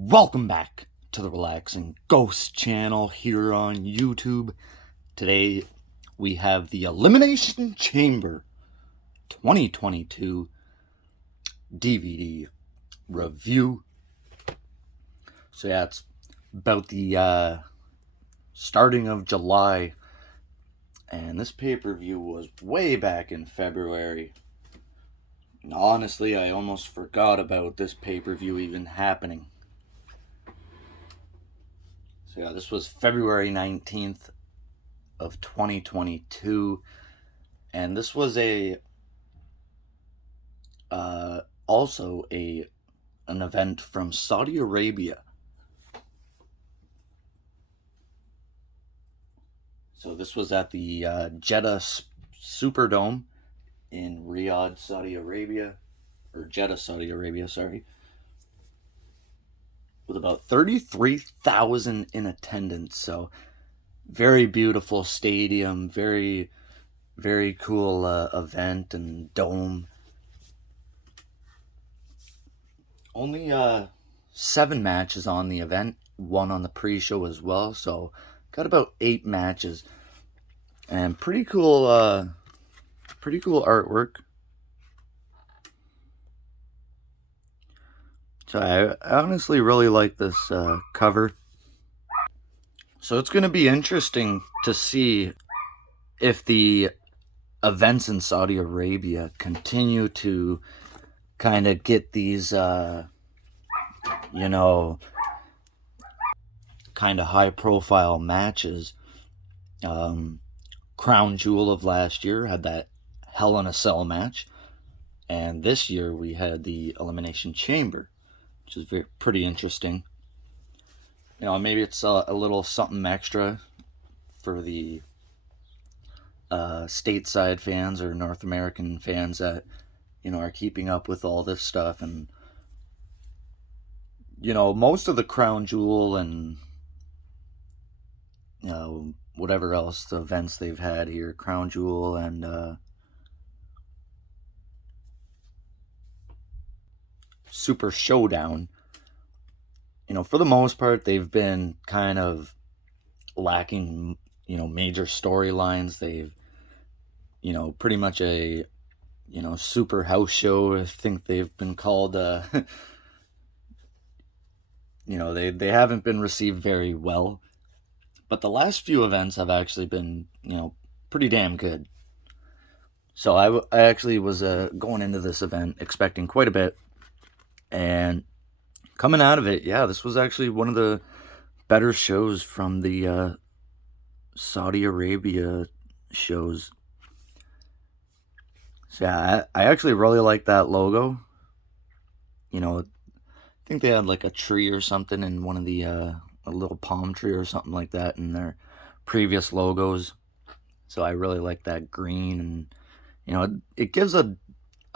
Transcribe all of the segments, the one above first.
Welcome back to the Relaxing Ghost channel here on YouTube. Today we have the Elimination Chamber 2022 DVD review. So yeah, it's about the starting of July, and this pay-per-view was way back in February. And honestly, I almost forgot about this pay-per-view even happening. So yeah, this was February 19th of 2022, and this was also an event from Saudi Arabia. So this was at the Jeddah Superdome in Riyadh, Saudi Arabia, or Jeddah, Saudi Arabia, sorry, with about 33,000 in attendance. So very beautiful stadium, very, very cool event and dome. Only 7 matches on the event, 1 on the pre-show as well, so got about 8 matches, and pretty cool artwork. So I honestly really like this cover. So it's going to be interesting to see if the events in Saudi Arabia continue to kind of get these, kind of high-profile matches. Crown Jewel of last year had that Hell in a Cell match, and this year we had the Elimination Chamber, which is pretty interesting. Maybe it's a little something extra for the stateside fans or North American fans that, are keeping up with all this stuff. And, most of the Crown Jewel and, whatever else, the events they've had here, Crown Jewel and Super Showdown, for the most part, they've been kind of lacking, major storylines. They've, pretty much a, super house show, I think they've been called. They haven't been received very well. But the last few events have actually been, pretty damn good. So I actually was going into this event expecting quite a bit. And coming out of it, yeah, this was actually one of the better shows from the Saudi Arabia shows. So yeah, I actually really like that logo. I think they had like a tree or something in one of the, a little palm tree or something like that in their previous logos. So I really like that green, and, it gives a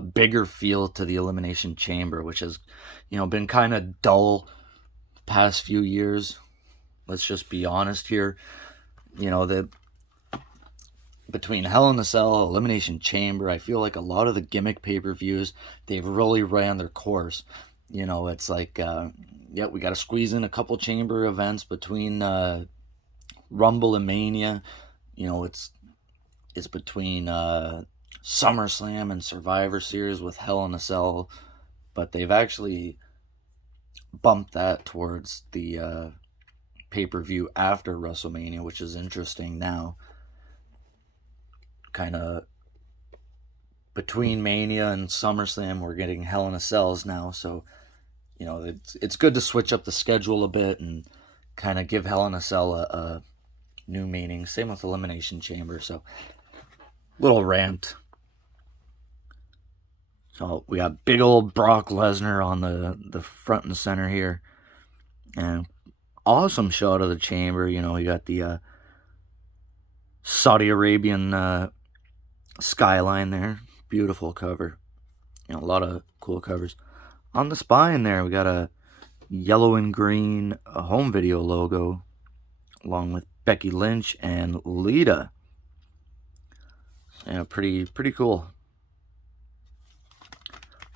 bigger feel to the Elimination Chamber, which has, been kind of dull the past few years. Let's just be honest here. Between Hell in a Cell, Elimination Chamber, I feel like a lot of the gimmick pay-per-views, they've really ran their course. It's like, we got to squeeze in a couple chamber events between Rumble and Mania. It's between SummerSlam and Survivor Series with Hell in a Cell, but they've actually bumped that towards the pay-per-view after WrestleMania, which is interesting now. Kind of between Mania and SummerSlam, we're getting Hell in a Cells now, so it's good to switch up the schedule a bit and kind of give Hell in a Cell a new meaning. Same with Elimination Chamber. So little rant. So we got big old Brock Lesnar on the front and center here, and awesome shot of the chamber. You got the Saudi Arabian skyline there. Beautiful cover. A lot of cool covers. On the spine there, we got a yellow and green home video logo, along with Becky Lynch and Lita. Pretty cool.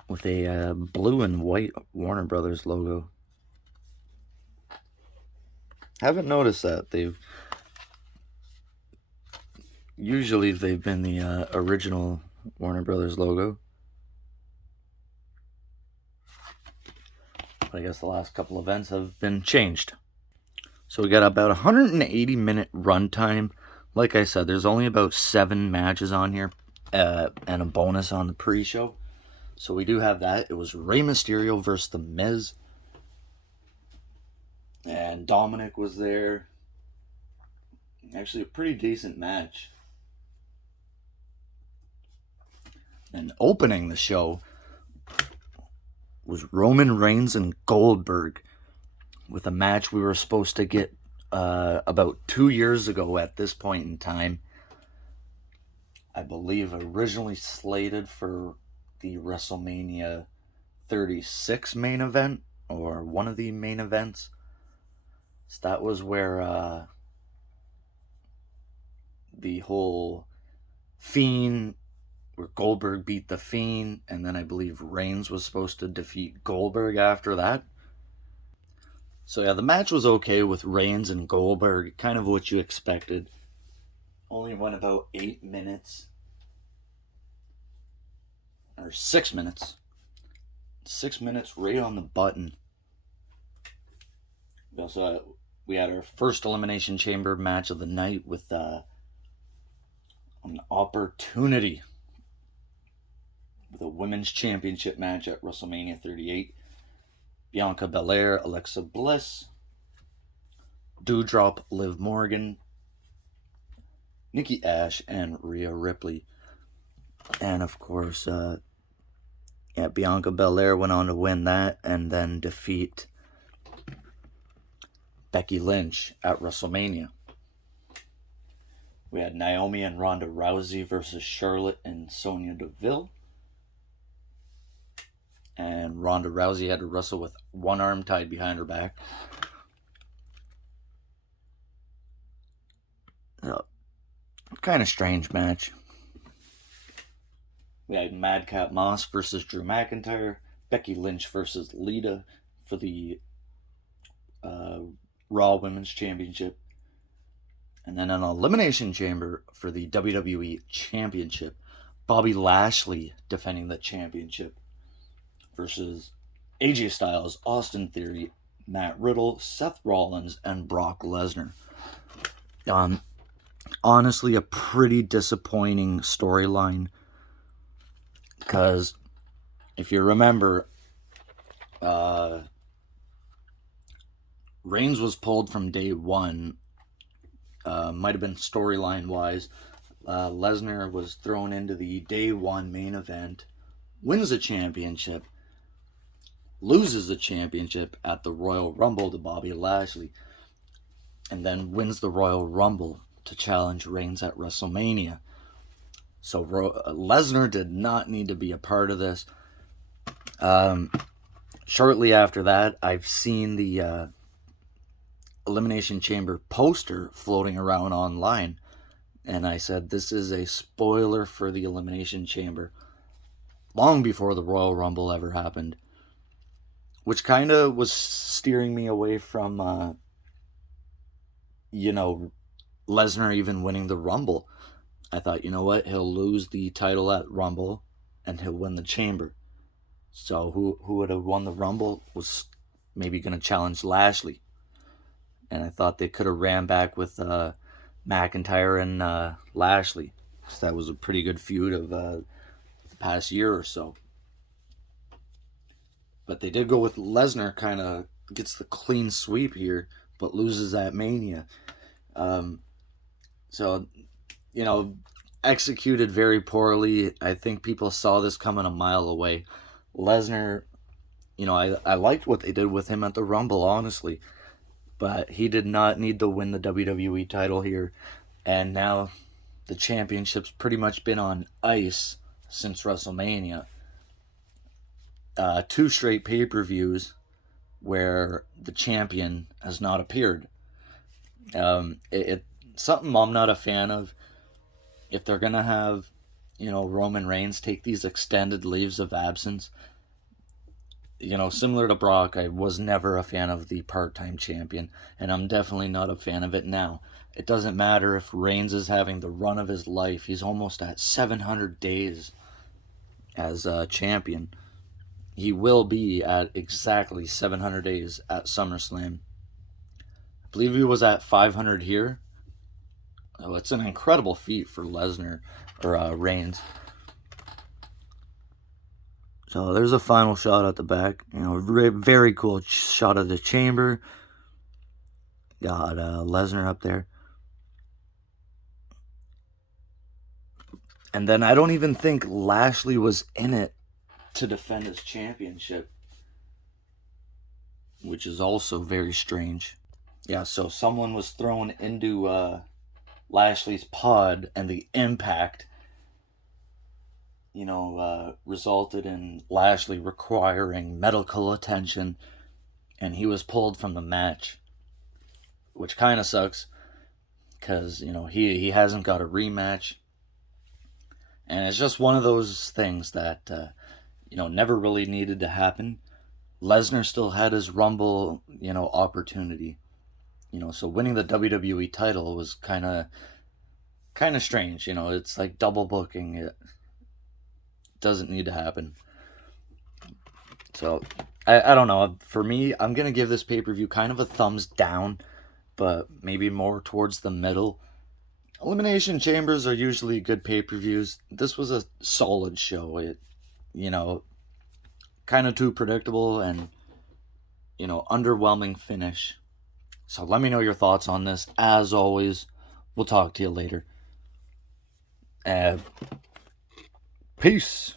With a blue and white Warner Brothers logo. Haven't noticed that. They've been the original Warner Brothers logo. But I guess the last couple events have been changed. So we got about 180-minute runtime. Like I said, there's only about 7 matches on here, and a bonus on the pre-show. So we do have that. It was Rey Mysterio versus The Miz. And Dominic was there. Actually, a pretty decent match. And opening the show was Roman Reigns and Goldberg, with a match we were supposed to get about 2 years ago at this point in time. I believe originally slated for the WrestleMania 36 main event, or one of the main events. So that was where the whole Fiend, where Goldberg beat the Fiend, and then I believe Reigns was supposed to defeat Goldberg after that. So yeah, the match was okay with Reigns and Goldberg, kind of what you expected. Only went about 8 minutes. Or 6 minutes. 6 minutes right on the button. We had our first Elimination Chamber match of the night with an opportunity with a women's championship match at WrestleMania 38. Bianca Belair, Alexa Bliss, Doudrop, Liv Morgan, Nikki Ash, and Rhea Ripley. And of course, Bianca Belair went on to win that and then defeat Becky Lynch at WrestleMania. We had Naomi and Ronda Rousey versus Charlotte and Sonya Deville. And Ronda Rousey had to wrestle with one arm tied behind her back. Kind of strange match. We had Madcap Moss versus Drew McIntyre, Becky Lynch versus Lita for the Raw Women's Championship, and then an Elimination Chamber for the WWE Championship. Bobby Lashley defending the championship versus AJ Styles, Austin Theory, Matt Riddle, Seth Rollins, and Brock Lesnar. Honestly, a pretty disappointing storyline, because if you remember, Reigns was pulled from day one. Might have been storyline wise. Lesnar was thrown into the day one main event, wins the championship, loses the championship at the Royal Rumble to Bobby Lashley, and then wins the Royal Rumble to challenge Reigns at WrestleMania. So Lesnar did not need to be a part of this. Shortly after that, I've seen the Elimination Chamber poster floating around online, and I said this is a spoiler for the Elimination Chamber, long before the Royal Rumble ever happened, which kind of was steering me away from Lesnar even winning the Rumble. I thought, you know what, he'll lose the title at Rumble and he'll win the Chamber. So who would have won the Rumble was maybe going to challenge Lashley. And I thought they could have ran back with McIntyre and Lashley, because that was a pretty good feud of the past year or so. But they did go with Lesnar, kind of gets the clean sweep here, but loses at Mania. So, executed very poorly. I think people saw this coming a mile away. Lesnar, I liked what they did with him at the Rumble, honestly. But he did not need to win the WWE title here. And now the championship's pretty much been on ice since WrestleMania. 2 straight pay-per-views where the champion has not appeared. It's something I'm not a fan of. If they're going to have, Roman Reigns take these extended leaves of absence, Similar to Brock, I was never a fan of the part-time champion, and I'm definitely not a fan of it now. It doesn't matter if Reigns is having the run of his life. He's almost at 700 days as a champion. He will be at exactly 700 days at SummerSlam. I believe he was at 500 here. Oh, it's an incredible feat for Lesnar or Reigns. So there's a final shot at the back. Very cool shot of the chamber. Got Lesnar up there. And then I don't even think Lashley was in it to defend his championship, which is also very strange. Yeah, so someone was thrown into Lashley's pod, and the impact, resulted in Lashley requiring medical attention, and he was pulled from the match, which kind of sucks because he hasn't got a rematch, and it's just one of those things that never really needed to happen. Lesnar still had his Rumble opportunity, so winning the WWE title was kind of strange. It's like double booking. It doesn't need to happen. So I don't know. For me, I'm gonna give this pay-per-view kind of a thumbs down, but maybe more towards the middle. Elimination Chambers are usually good pay-per-views. This was a solid show. It, kind of too predictable and, underwhelming finish. So let me know your thoughts on this. As always, we'll talk to you later. Peace.